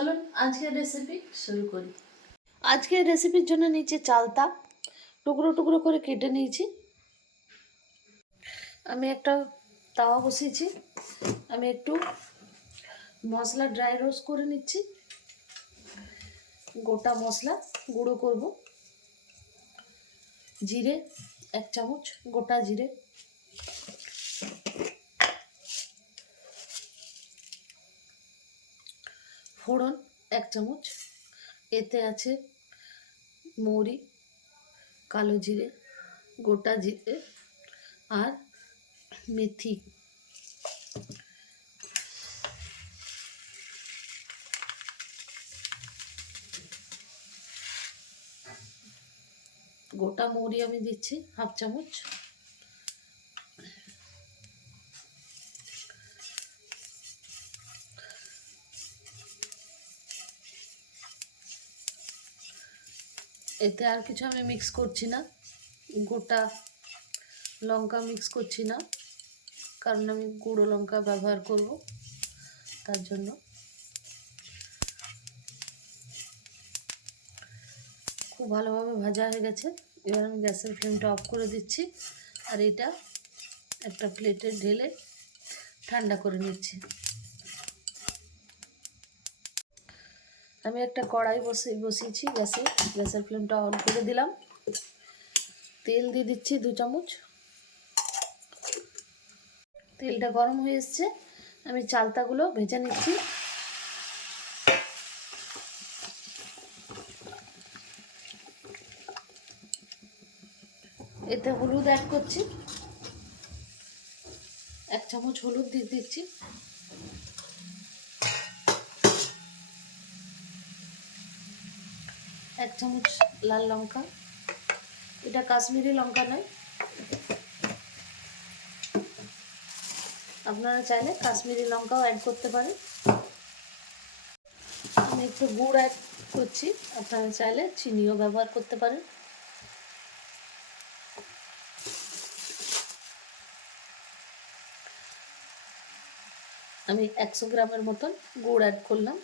চলুন আজকের রেসিপি শুরু করি। আজকের রেসিপির জন্য নিচে চালতা। টুকরো টুকরো করে কেটে নিয়েছি। আমি একটা তাওয়া বসিয়েছি। আমি একটু মশলা ড্রাই রোস্ট করে নিচ্ছি। গোটা মশলা গুঁড়ো করব। জিরে এক চামচ, গোটা জিরে ফোড়ন, এক চামচ। এতে আছে মৌরি, কালো জিরে, গোটা জিরে আর মেথি। গোটা মৌরি আমি দিচ্ছি, হাফ চামচ। এতে আর কিছু আমি মিক্স করছি না। গোটা লঙ্কা মিক্স করছি না, কারণ আমি গুঁড়ো লঙ্কা ব্যবহার করব তার জন্য। খুব ভালোভাবে ভাজা হয়ে গেছে। এবার আমি গ্যাসের ফ্লেমটা অফ করে দিচ্ছি আর এটা একটা প্লেটে ঢেলে ঠান্ডা করে নিচ্ছি। আমি একটা কড়াই বসে বসিয়েছি গ্যাসে, গ্যাসের ফ্লেমটা অন করে দিলাম। তেল দিয়ে দিচ্ছি দু চামচ। তেলটা গরম হয়ে এসছে। আমি চালতাগুলো ভেজে নিচ্ছি। এতে হলুদ অ্যাড করছি। এক চামচ হলুদ দিয়ে দিচ্ছি। এক চামচ লাল লঙ্কা। এটা কাশ্মীরি লঙ্কা নয়। আপনারা চাইলে কাশ্মীরি লঙ্কাও অ্যাড করতে পারেন। আমি একটু গুড় অ্যাড করছি। আপনারা চাইলে চিনিও ব্যবহার করতে পারেন। আমি একশো গ্রামের মতন গুড় অ্যাড করলাম।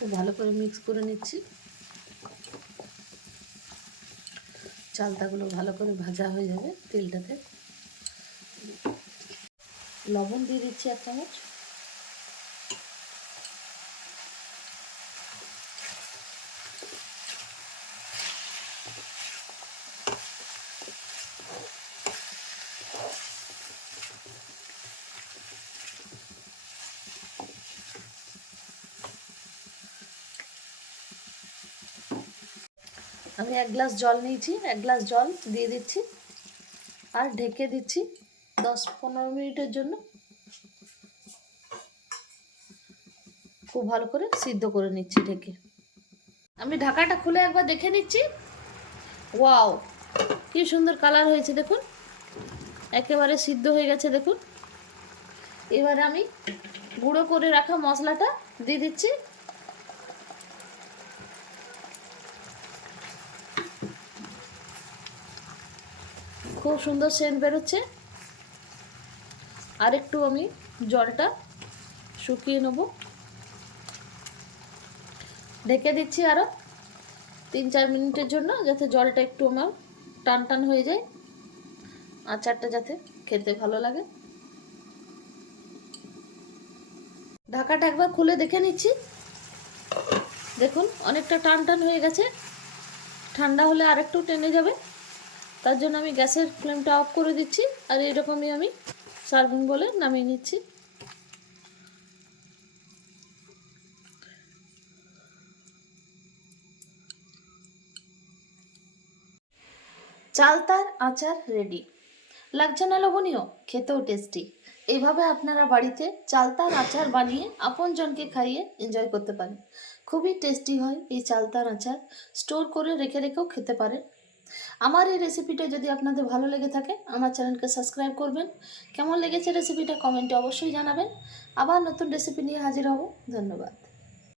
খুব ভালো করে মিক্স করে নিচ্ছি। চালতাগুলো ভালো করে ভাজা হয়ে যাবে তেলটাতে। লবণ দিয়ে দিচ্ছি এক চামচ। আমি এক গ্লাস জল নিয়েছি, এক গ্লাস জল দিয়ে দিচ্ছি আর ঢেকে দিচ্ছি দশ পনেরো মিনিটের জন্য। খুব ভালো করে সিদ্ধ করে নিচ্ছি ঢেকে। আমি ঢাকাটা খুলে একবার দেখে নিচ্ছি। ওয়াও, কি সুন্দর কালার হয়েছে দেখুন। একেবারে সিদ্ধ হয়ে গেছে দেখুন। এবারে আমি গুঁড়ো করে রাখা মশলাটা দিয়ে দিচ্ছি। খুব সুন্দর সেন্ট বেরোচ্ছে। আর একটু আমি জলটা শুকিয়ে নেব। ঢেকে দিচ্ছি আরও তিন চার মিনিটের জন্য যাতে জলটা একটু আমার টান টান হয়ে যায়। আচারটা যাতে খেতে ভালো লাগে। ঢাকাটা একবার খুলে দেখে নিচ্ছি। দেখুন, অনেকটা টান টান হয়ে গেছে। ঠান্ডা হলে আরেকটু টেনে যাবে। তার জন্য আমি গ্যাসের ফ্লেমটা অফ করে দিচ্ছি আর এরকমই আমি সার্ভিং বলে নামিয়ে নিচ্ছি। চালতার আচার রেডি। লাগছে না লবণীয় খেতেও টেস্টি এইভাবে আপনারা বাড়িতে চালতার আচার বানিয়ে আপনজনকে খাইয়ে এনজয় করতে পারেন। খুবই টেস্টি হয় এই চালতার আচার। স্টোর করে রেখে রেখেও খেতে পারেন। আমার এই রেসিপিটা যদি আপনাদের ভালো লেগে থাকে, আমার চ্যানেলকে সাবস্ক্রাইব করবেন। কেমন লেগেছে রেসিপিটা কমেন্টে অবশ্যই জানাবেন। আবার নতুন রেসিপি নিয়ে হাজির হব। ধন্যবাদ।